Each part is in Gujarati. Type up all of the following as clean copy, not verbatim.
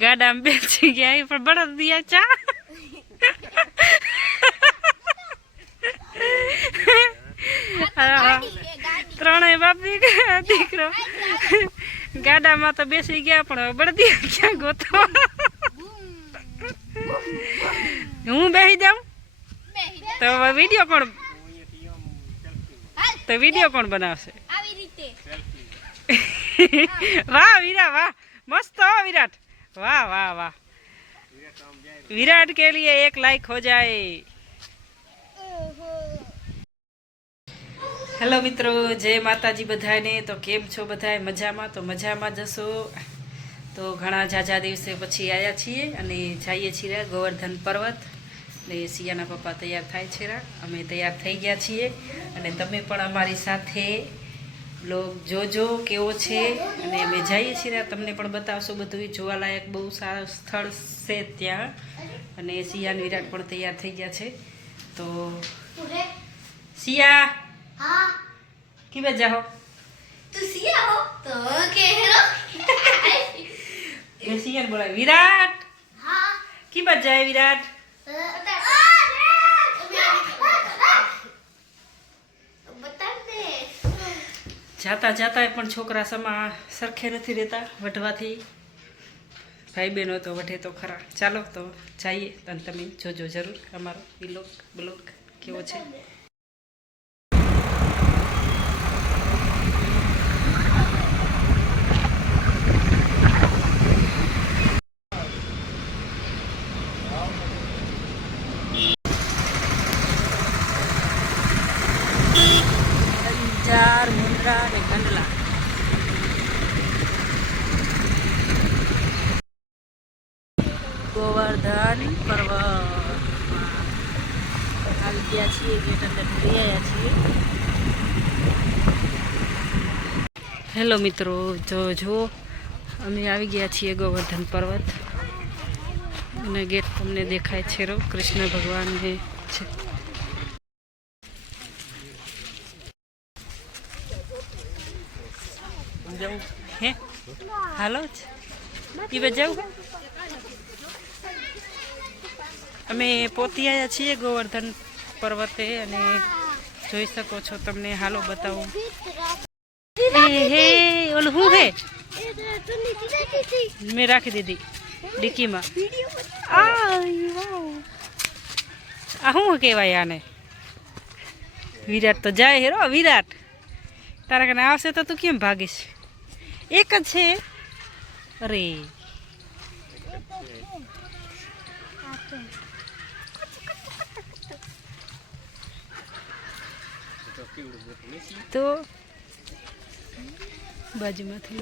गाड़ा में बेची गया पर बड़ा दिया चा ત્રણેય બાપ દીકરો ગાડામાં તો બેસી ગયા પણ બળદી ક્યાં ગોતો હું બેસી જાઉં તો વિડીયો કોણ બનાવશે વાહ વીરા વાહ मस्त हो विराट वाह वाह वाह विराट के लिए 1 लाइक हो जाए। हेलो मित्रों जय माताजी बधाई ने तो केम छो बधाई मजा में तो मजा में जशो तो घणा जाजा दिवसे पछी आया छीए अने जाइए छीए गोवर्धन पर्वत ने सियाना पप्पा तैयार थाय छेरा अमे तैयार थई गया छीए अने तमे पण अमारी साथे लोग जोजो केवो छे अने अमे जाइए छीए तमने पण बतावशो बधुं जोवालायक बहु सारा स्थळ छे त्यां अने सिया ने विराट पण तैयार थई गया छे तो सिया हाँ की बजा हो तू सिया हो तो के हेरो ये सिया बोला विराट हाँ की बजा है विराट जाता जाता पण छोकरा समा सरखे नहीं रहता वटवाथी भाई बहनों तो वटे तो खरा चालो तो जाइए तमे जोजो जरूर अमारो ब्लॉग केवो छे। मुंद्रा ने कंडला गोवर्धन पर्वत हाल गया छे गेट अंदर घुरी आया छे। हेलो मित्रों जो अमे आवी गया छे गोवर्धन पर्वत अने गेट तमने देखाय छे रो कृष्ण भगवान ने छे। हे हालो ई बजाऊ अमे पोती आया छीए गोवर्धन पर्वते अने जोई सको छो तमने हालो बतावो हे ओल हूँ है मैं राखी दीदी डिक्की में आ हूँ कहवाय आने विराट तो जाए हेरो विराट तारा कने आवशे तो तू केम भागीश एक ज छे अरे तो बाजू में थी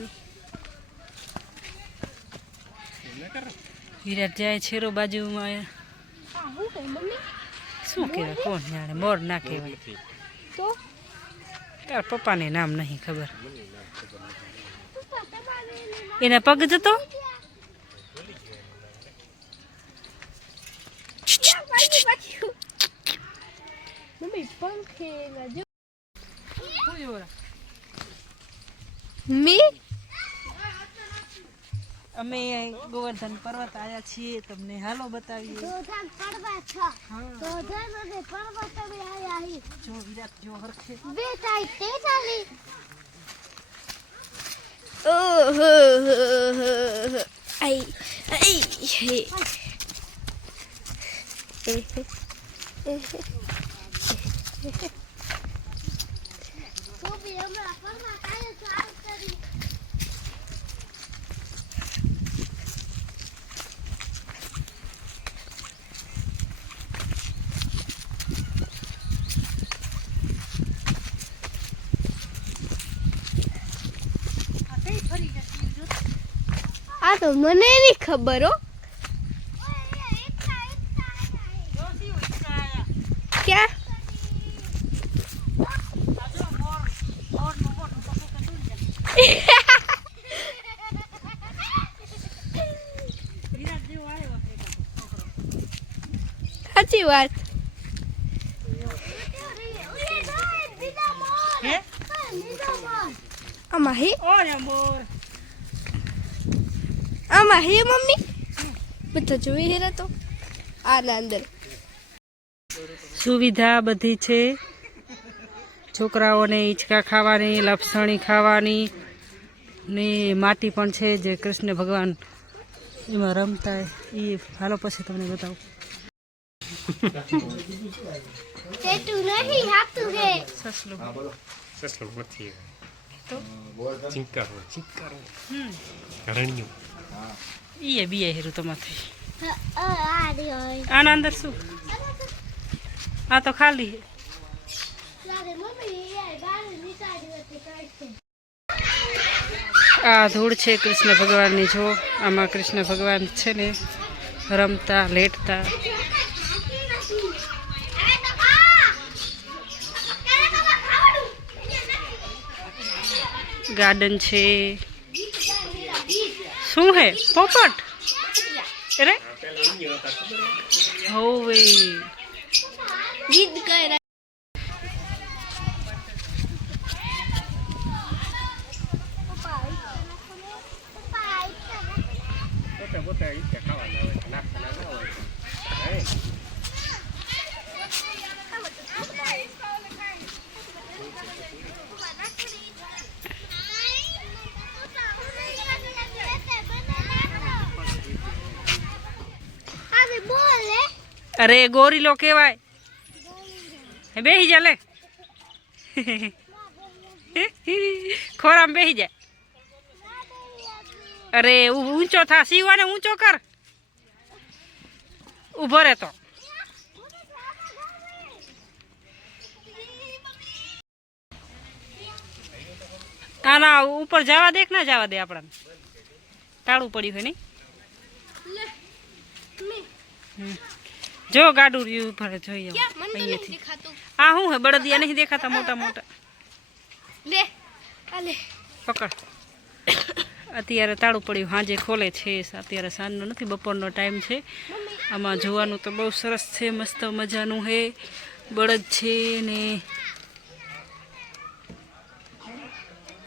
विराट जाए छेरो बाजू में शू कहवाय कोण जाने मोर ना कहवाय तो यार पप्पा ने नाम नहीं खबर एना पग जतो मम्मी पंखे जो मी अमे गोवर्धन पर्वत आया छीए तमने हालो बतावीए गोवर्धन पर्वत हां गोवर्धन पर्वत में आया ही जो विराट जो हरखे बेटा ते जाली ओ हो आई आई तो भी हमरा पर्वत आया चाल करी आ तो मने नहीं खबर हो क्या अच्छी बात હે આમાં હે ઓરે મોર આમાં હે મમ્મી બધા જોઈ હેરા તો આના અંદર સુવિધા બધી છે છોકરાઓને હિંચકા ખાવાની લપસણી ખાવાની ને માટી પણ છે જે કૃષ્ણ ભગવાન એમાં રમતા એ હાલો પછી તમને બતાવું ટેટુ નહીં હાથું હે સસલું સસલું નથી તો ચિંકારો રણ્યું ઈએ બીએ હેરું તમાથી આ રહ્યો આના અંદર શું આ તો ખાલી હે લાગે મમ્મી યાર બાર નીકાળ્યું હતી કાઢશે આ ધૂળ છે કૃષ્ણ ભગવાનની જો આમાં કૃષ્ણ ભગવાન છે ને રમતા લેટતા ગાર્ડન છે શું હે પોપટ અરે હોવે ગીત ગાય અરે ગોરીલો કેવાય હે બેહી જા લે ખોરામ બેહી જા અરે ઊંચો થા સીવાને ઊંચો કર ઊભો રહે તો આના ઉપર જવા દે કે ના જવા દે આપણને તાળું પડ્યું હોય નહીં જો ગાડું રહ્યું ઉપર જોઈએ અહીંયાથી આ શું હે બળદિયા નહીં દેખાતા મોટા મોટા લે આલે પકડ અત્યારે તાળું પડ્યું સાંજે ખોલે છે અત્યારે સાંજનો નથી બપોરનો ટાઈમ છે આમાં જોવાનું તો બહુ સરસ છે મસ્ત મજાનું હે બળદ છે ને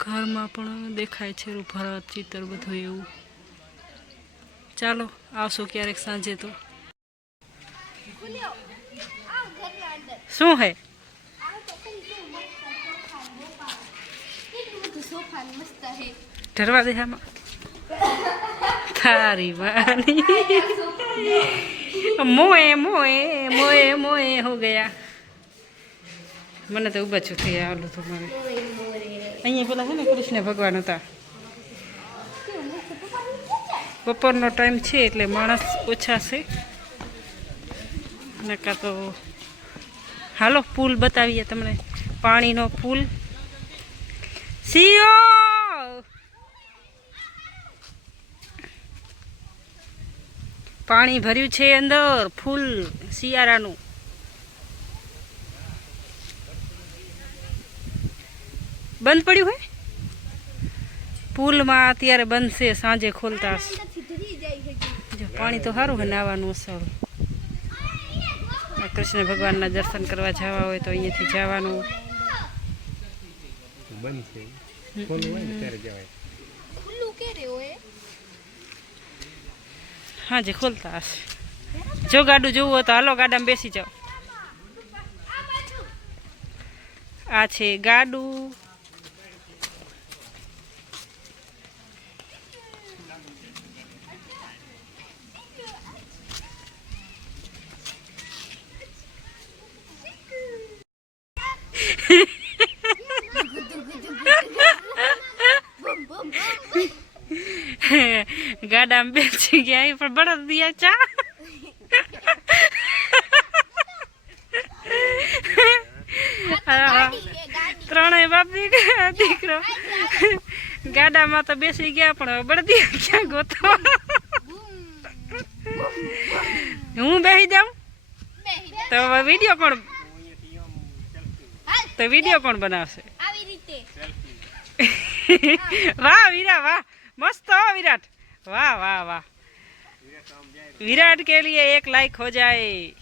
ઘરમાં પણ દેખાય છે ભરત ચિત્ર બધું એવું ચાલો આવશો ક્યારેક સાંજે તો શું હે ઢરવા દે આમાં તારી માની મોએ મોએ મોએ મોએ હો ગયા મને તો ઊભા છું થઈ આવેલું તો મારે અહીંયા પેલા છે ને કૃષ્ણ ભગવાન હતા બપોરનો ટાઈમ છે એટલે માણસ ઓછા છે નકા તો હાલો પુલ બતાવીએ તમને પાણીનો પુલ સીઓ પાણી ભર્યું છે અંદર ફૂલ શિયાળાનું બંધ પડ્યું હે પુલમાં અત્યારે બંધ છે સાંજે ખોલતા જો પાણી તો સારું હે નાવાનું અસર કૃષ્ણ ભગવાનના દર્શન કરવા જવા હોય તો અહીંયાથી જવાનું બંધ છે ખોલું હોય ને ત્યારે જવાય ખુલ્લું કેરે હોય હાજી ખોલતા હશે જો ગાડું જોવું હોય તો હાલો ગાડામાં બેસી જાઓ આ છે ગાડું ગાડામાં બેસી ગયા પણ બળદ દિયા ચા ત્રણેય બાપ દીકરો ગાડામાં તો બેસી ગયા પણ બળદિયા ક્યાં ગોતો હું બેસી જાઉં તો વિડીયો કોણ બનાવશે વાહ વીરા વાહ मस्त हो विराट वाह वाह वाह विराट के लिए 1 लाइक हो जाए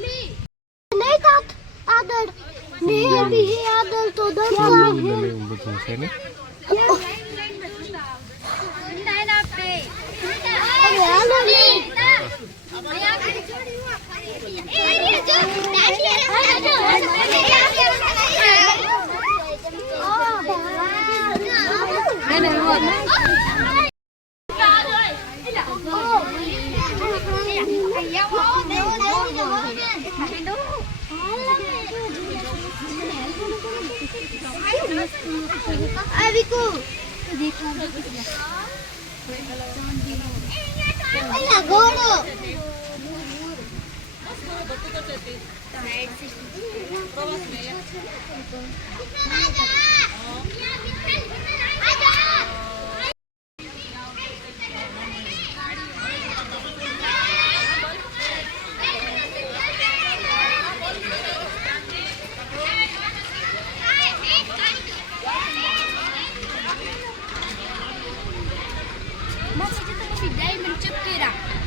નહીં થાત આગળ ને અભી હે આગળ તો દરવાજા એવું બધું છે ને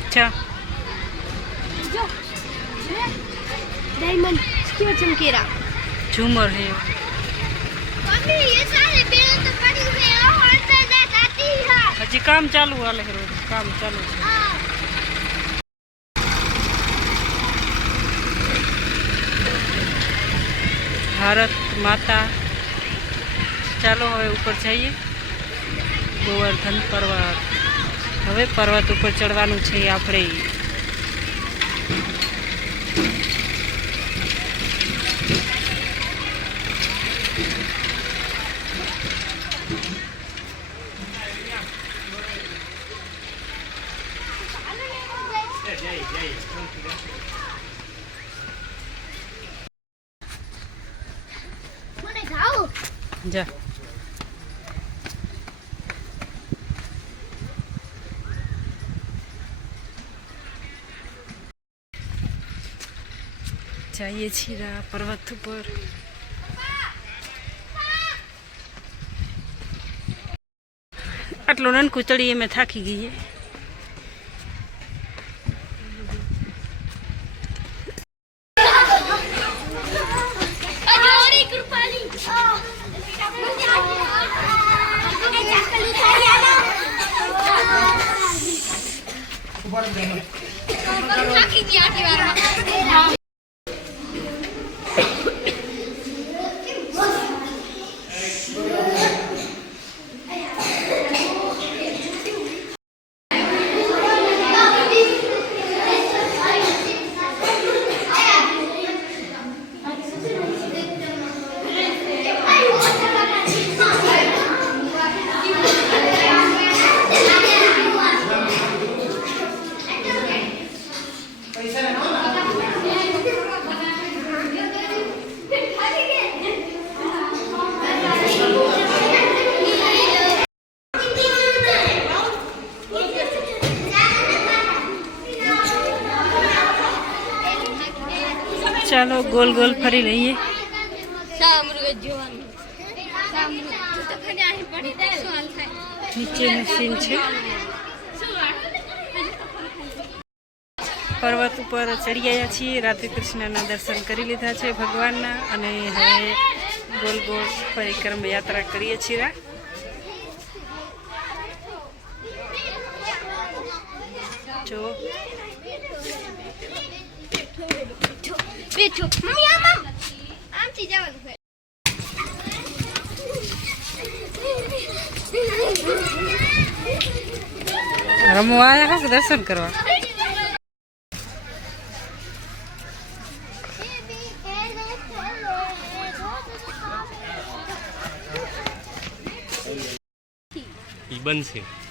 अच्छा डायमंड क्यों चमकेरा झूमर है मम्मी ये सारे पेड़ तो पड़ी हुए हैं और से जाती है हजी काम चालू हाले है रोज काम चालू है भारत माता ચાલો હવે ઉપર જઈએ ગોવર્ધન પર્વત હવે પર્વત ઉપર ચડવાનું છે આપણે મને જાઓ જા જઈએ છીએ પર્વત ઉપર આટલું નાનકું ચડી અમે થાકી ગઈએ ચાલો ગોલ ગોલ ફરી લઈએ નીચેનું સીન છે પર્વત ઉપર ચડી આવ્યા છીએ રાધે કૃષ્ણના દર્શન કરી લીધા છે ભગવાનના અને હવે ગોલ ગોલ પરિક્રમા યાત્રા કરીએ છીએ જો બેઠો મમ્મી આમથી જવાનું છે રમવા આવ્યા કે દર્શન કરવા ઈ બનશે